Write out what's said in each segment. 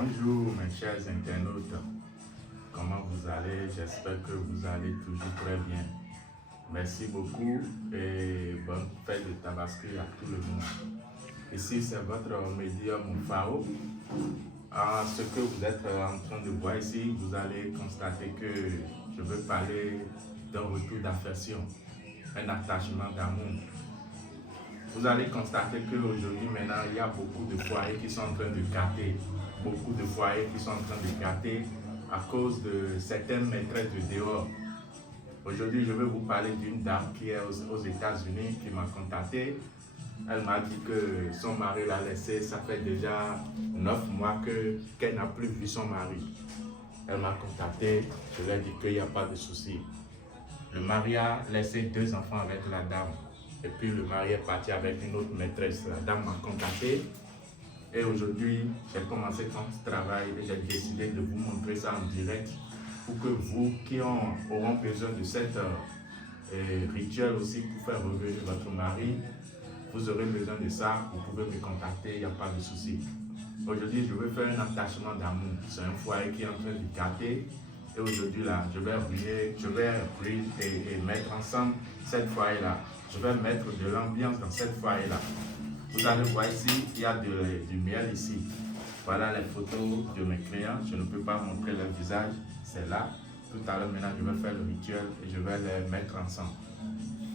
Bonjour mes chers internautes, comment vous allez? J'espère que vous allez toujours très bien. Merci beaucoup et bonne fête de Tabaski à tout le monde. Ici c'est votre médium Fao. Ce que vous êtes en train de voir ici, vous allez constater que je veux parler d'un retour d'affection, un attachement d'amour. Vous allez constater qu'aujourd'hui, maintenant, il y a beaucoup de foyers qui sont en train de gâter. Beaucoup de foyers qui sont en train de gâter à cause de certaines maîtresses de dehors. Aujourd'hui, je vais vous parler d'une dame qui est aux États-Unis qui m'a contacté. Elle m'a dit que son mari l'a laissé, ça fait déjà 9 mois qu'elle n'a plus vu son mari. Elle m'a contacté, je lui ai dit qu'il n'y a pas de souci. Le mari a laissé 2 enfants avec la dame. Et puis le mari est parti avec une autre maîtresse. La dame m'a contacté. Et aujourd'hui, j'ai commencé ce travail et j'ai décidé de vous montrer ça en direct pour que vous qui auront besoin de cette rituel aussi pour faire revenir votre mari, vous aurez besoin de ça, vous pouvez me contacter, il n'y a pas de souci. Aujourd'hui, je vais faire un attachement d'amour. C'est un foyer qui est en train de gâter. Et aujourd'hui, là, je vais brûler et mettre ensemble cette foyer-là. Je vais mettre de l'ambiance dans cette foyer-là. Vous allez voir ici, il y a du miel ici. Voilà les photos de mes clients. Je ne peux pas montrer leur visage. C'est là. Tout à l'heure, maintenant, je vais faire le rituel et je vais les mettre ensemble.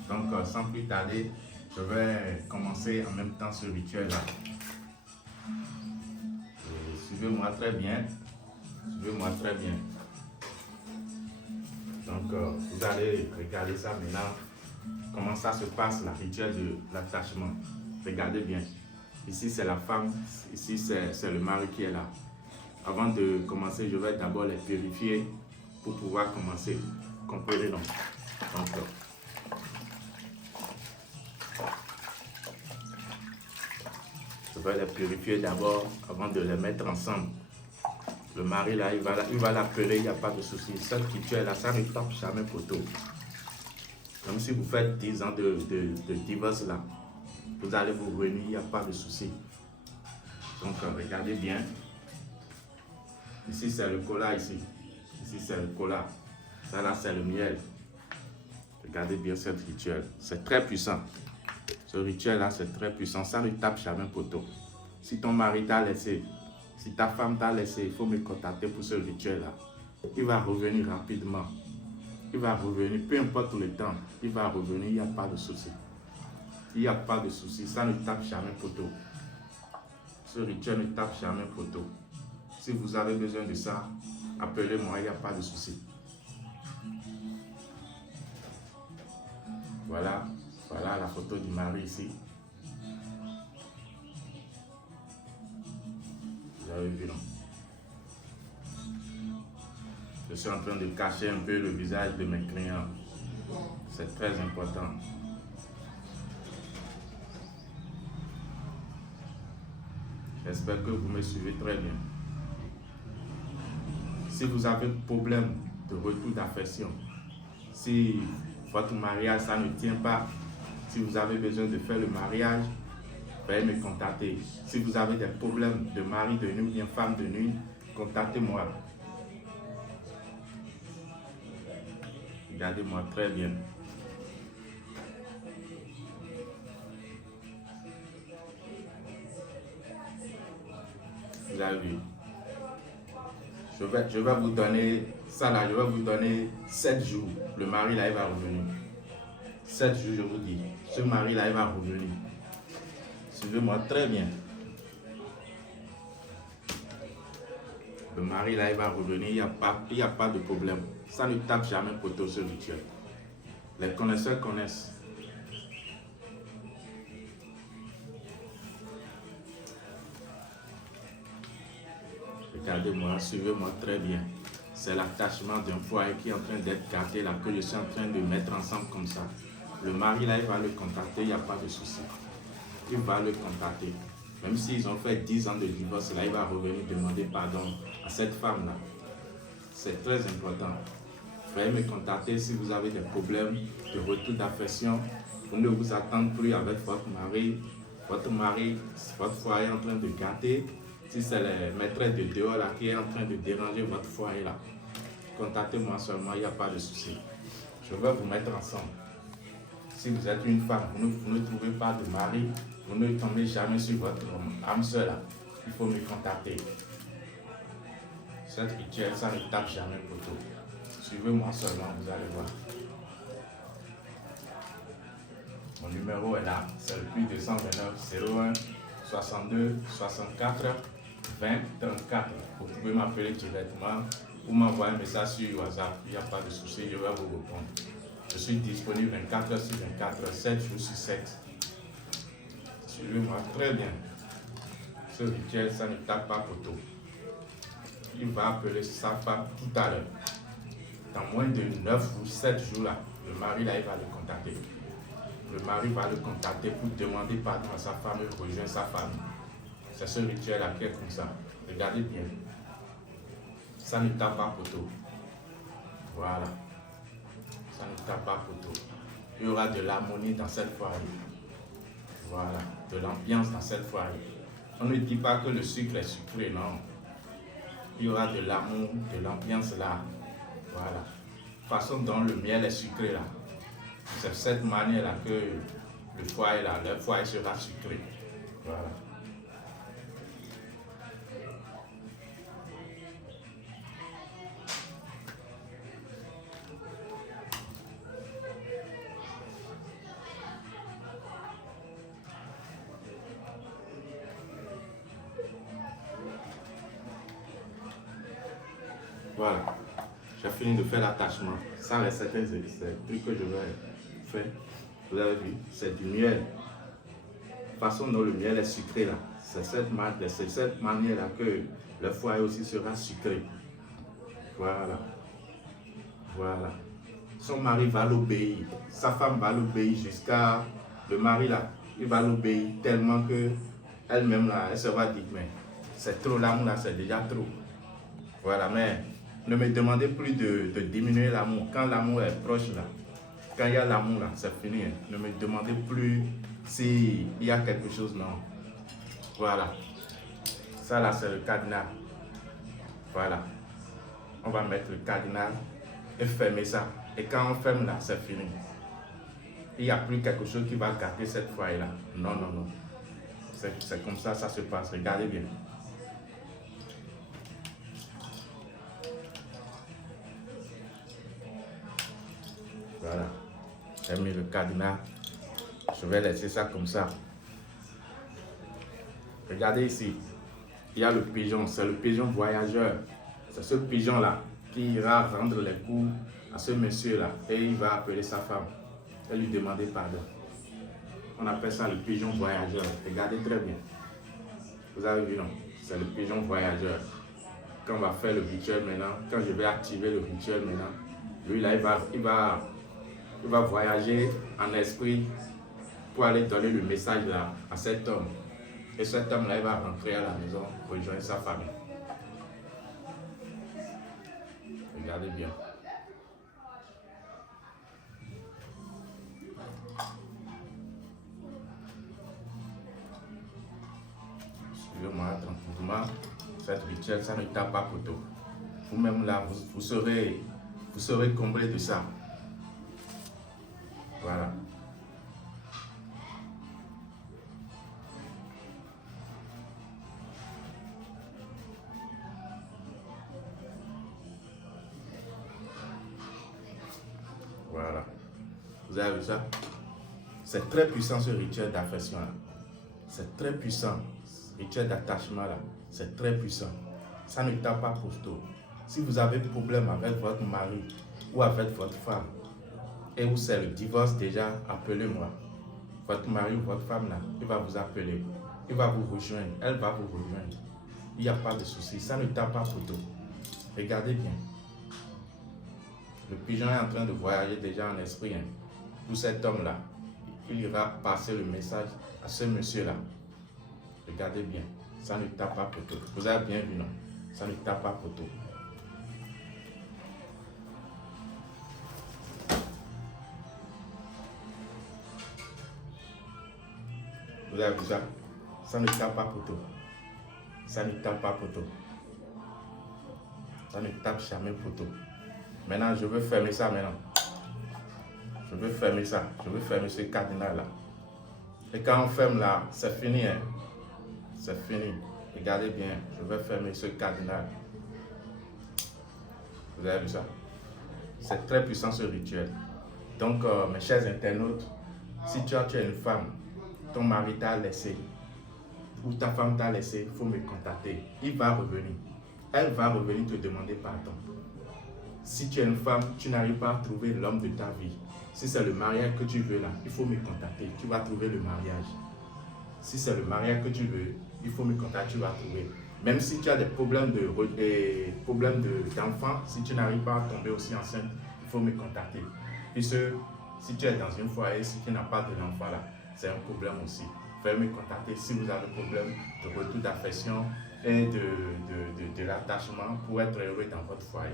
Donc, sans plus tarder, je vais commencer en même temps ce rituel-là. Suivez-moi très bien. Suivez-moi très bien. Donc, vous allez regarder ça maintenant. Comment ça se passe, la rituel de l'attachement. Regardez bien. Ici, c'est la femme. Ici, c'est le mari qui est là. Avant de commencer, je vais d'abord les purifier pour pouvoir commencer. Comprenez donc. Je vais les purifier d'abord avant de les mettre ensemble. Le mari là, il va l'appeler, il n'y a pas de souci. Cette rituel là, ça ne tape jamais poteau. Même si vous faites 10 ans de divorce là, vous allez vous réunir, il n'y a pas de souci. Donc regardez bien. Ici c'est le cola ici. Ici c'est le cola. Ça là c'est le miel. Regardez bien ce rituel. C'est très puissant. Ce rituel là c'est très puissant. Ça ne tape jamais poteau. Si ton mari t'a laissé, si ta femme t'a laissé, il faut me contacter pour ce rituel là. Il va revenir rapidement. Il va revenir, peu importe le temps, il va revenir, il n'y a pas de souci. Il n'y a pas de souci, ça ne tape jamais poteau. Ce rituel ne tape jamais poteau. Si vous avez besoin de ça, appelez-moi, il n'y a pas de souci. Voilà, voilà la photo du mari ici. Vous avez vu, non? Je suis en train de cacher un peu le visage de mes clients. C'est très important. J'espère que vous me suivez très bien. Si vous avez un problème de retour d'affection, si votre mariage ça ne tient pas, si vous avez besoin de faire le mariage, veuillez me contacter. Si vous avez des problèmes de mari de nuit ou bien femme de nuit, contactez-moi. Regardez-moi très bien. Vous avez vu. Je vais vous donner ça là, je vais vous donner 7 jours. Le mari là, il va revenir. 7 jours, je vous dis. Ce mari là, il va revenir. Suivez-moi très bien. Le mari là, il va revenir, il n'y a pas de problème. Ça ne tape jamais poteau ce rituel. Les connaisseurs connaissent. Regardez-moi, suivez-moi très bien. C'est l'attachement d'un foyer qui est en train d'être gâté là, que je suis en train de mettre ensemble comme ça. Le mari là, il va le contacter, il n'y a pas de souci. Il va le contacter. Même s'ils ont fait 10 ans de divorce, là, il va revenir demander pardon à cette femme là. C'est très important. Veuillez me contacter si vous avez des problèmes de retour d'affection. Vous ne vous attendez plus avec votre mari, votre foyer est en train de gâter. Si c'est le maîtresse de dehors là, qui est en train de déranger votre foyer là, contactez-moi seulement, il n'y a pas de souci. Je vais vous mettre ensemble. Si vous êtes une femme, vous ne trouvez pas de mari, vous ne tombez jamais sur votre âme sœur là, il faut me contacter. Cette rituel, ça ne tape jamais poteau. Suivez-moi seulement, vous allez voir. Mon numéro est là, c'est le plus 229 01 62 64 20 34. Vous pouvez m'appeler directement ou m'envoyer un message sur WhatsApp, il n'y a pas de souci, je vais vous répondre. Je suis disponible 24 heures sur 24, 7 jours sur 7. Suivez-moi très bien. Ce rituel, ça ne tape pas poteau. Il va appeler sa femme tout à l'heure. Dans moins de 9 ou 7 jours là, le mari là, il va le contacter. Le mari va le contacter pour demander pardon à sa femme et rejoindre sa famille. C'est ce rituel là qui est comme ça. Regardez bien. Ça ne tape pas poteau. Voilà. Ça ne tape pas poteau. Il y aura de l'harmonie dans cette foyer. Voilà. De l'ambiance dans cette foyer. On ne dit pas que le sucre est sucré, non. Il y aura de l'amour, de l'ambiance là. Voilà. Façon dont le miel est sucré là. C'est cette manière là que le foyer là, le foyer sera sucré. Voilà. Voilà. J'ai fini de faire l'attachement. Ça reste certains trucs que je vais faire. Vous avez vu, c'est du miel. La façon dont le miel est sucré là, c'est cette manière là que le foyer aussi sera sucré. Voilà. Voilà. Son mari va l'obéir. Sa femme va l'obéir jusqu'à... Le mari là, il va l'obéir tellement que elle-même là, elle se va dire, mais c'est trop, l'amour là, c'est déjà trop. Voilà, mais ne me demandez plus de diminuer l'amour. Quand l'amour est proche là, quand il y a l'amour là, c'est fini. Ne me demandez plus s'il y a quelque chose, non. Voilà. Ça là, c'est le cardinal. Voilà. On va mettre le cardinal et fermer ça. Et quand on ferme là, c'est fini. Il n'y a plus quelque chose qui va garder cette foyer là. Non, non, non. C'est comme ça se passe. Regardez bien. Voilà. J'ai mis le cadenas. Je vais laisser ça comme ça. Regardez ici. Il y a le pigeon. C'est le pigeon voyageur. C'est ce pigeon-là qui ira rendre les coups à ce monsieur-là. Et il va appeler sa femme. Et lui demander pardon. On appelle ça le pigeon voyageur. Regardez très bien. Vous avez vu, non? C'est le pigeon voyageur. Quand on va faire le rituel maintenant, quand je vais activer le rituel maintenant, lui là, il va voyager en esprit pour aller donner le message là à cet homme. Et cet homme là, il va rentrer à la maison, rejoindre sa famille. Regardez bien. Suivez-moi tranquillement. Cette rituel, ça ne tape pas poteau. Vous-même là, vous serez comblé de ça. Voilà. Voilà. Vous avez vu ça? C'est très puissant ce rituel d'affection là. C'est très puissant. Ce rituel d'attachement là. C'est très puissant. Ça ne tape pas poteau. Si vous avez problème avec votre mari ou avec votre femme, et où c'est le divorce déjà, appelez-moi. Votre mari ou votre femme là, il va vous appeler. Il va vous rejoindre. Elle va vous rejoindre. Il n'y a pas de souci. Ça ne tape pas poteau. Regardez bien. Le pigeon est en train de voyager déjà en esprit. Hein. Pour cet homme-là, il ira passer le message à ce monsieur-là. Regardez bien. Ça ne tape pas poteau. Vous avez bien vu, non? Ça ne tape pas poteau. Vous avez vu ça? Ça ne tape pas poteau. Ça ne tape pas poteau. Ça ne tape jamais poteau. Maintenant, je veux fermer ça maintenant. Je veux fermer ça. Je veux fermer ce cadenas-là. Et quand on ferme là, c'est fini. Hein? C'est fini. Regardez bien. Je vais fermer ce cadenas. Vous avez vu ça? C'est très puissant ce rituel. Donc, mes chers internautes, si tu es une femme, ton mari t'a laissé, ou ta femme t'a laissé, il faut me contacter. Il va revenir. Elle va revenir te demander pardon. Si tu es une femme, tu n'arrives pas à trouver l'homme de ta vie. Si c'est le mariage que tu veux là, il faut me contacter. Tu vas trouver le mariage. Si c'est le mariage que tu veux, il faut me contacter, tu vas trouver. Même si tu as des problèmes d'enfants, si tu n'arrives pas à tomber aussi enceinte, il faut me contacter. Puisque si tu es dans une foyer, si tu n'as pas de l'enfant là, c'est un problème aussi. Veuillez me contacter si vous avez un problème de retour d'affection et de l'attachement pour être heureux dans votre foyer.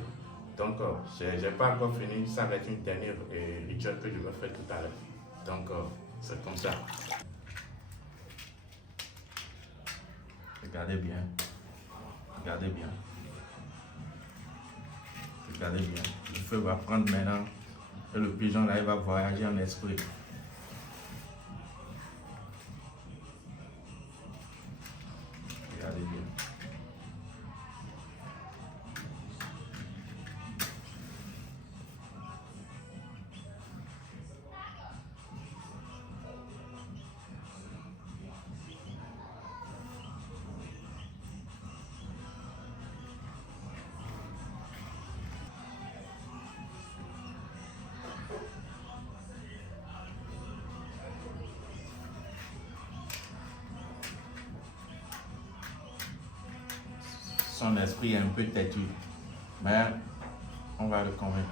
Donc, je n'ai pas encore fini, ça va être une dernière rituel que je vais faire tout à l'heure. Donc, c'est comme ça. Regardez bien. Regardez bien. Regardez bien. Le feu va prendre maintenant. Et le pigeon là, il va voyager en esprit. Regardez bien. Son esprit est un peu têtu, mais on va le convaincre.